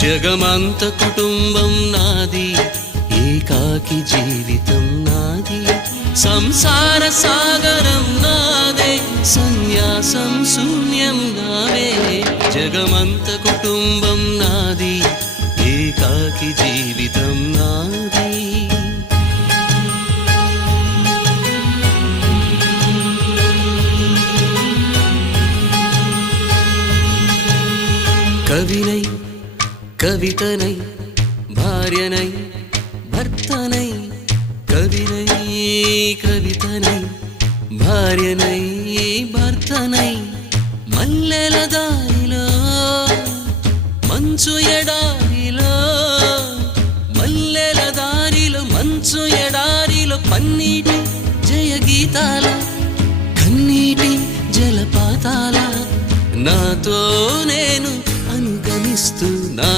జగమంత కుటుంబం నాది, ఏకాకి జీవితం నాది, సంసార సాగరం నాదే, సన్యాసం శూన్యం నావే. జగమంత కుటుంబం నాది, ఏకాకి జీవితం నాది. కవినై కవితనై భార్యనై భర్తనై, కవినై కవితనై భార్యనై భర్తనై, మల్లెల దారిలో మంచు ఎడారిలో, మల్లెల దారిలో మంచు ఎడారిలో, పన్నీటి జయ గీతాల కన్నీటి జలపాతాల, నాతో నేను అనుగమిస్తూ నా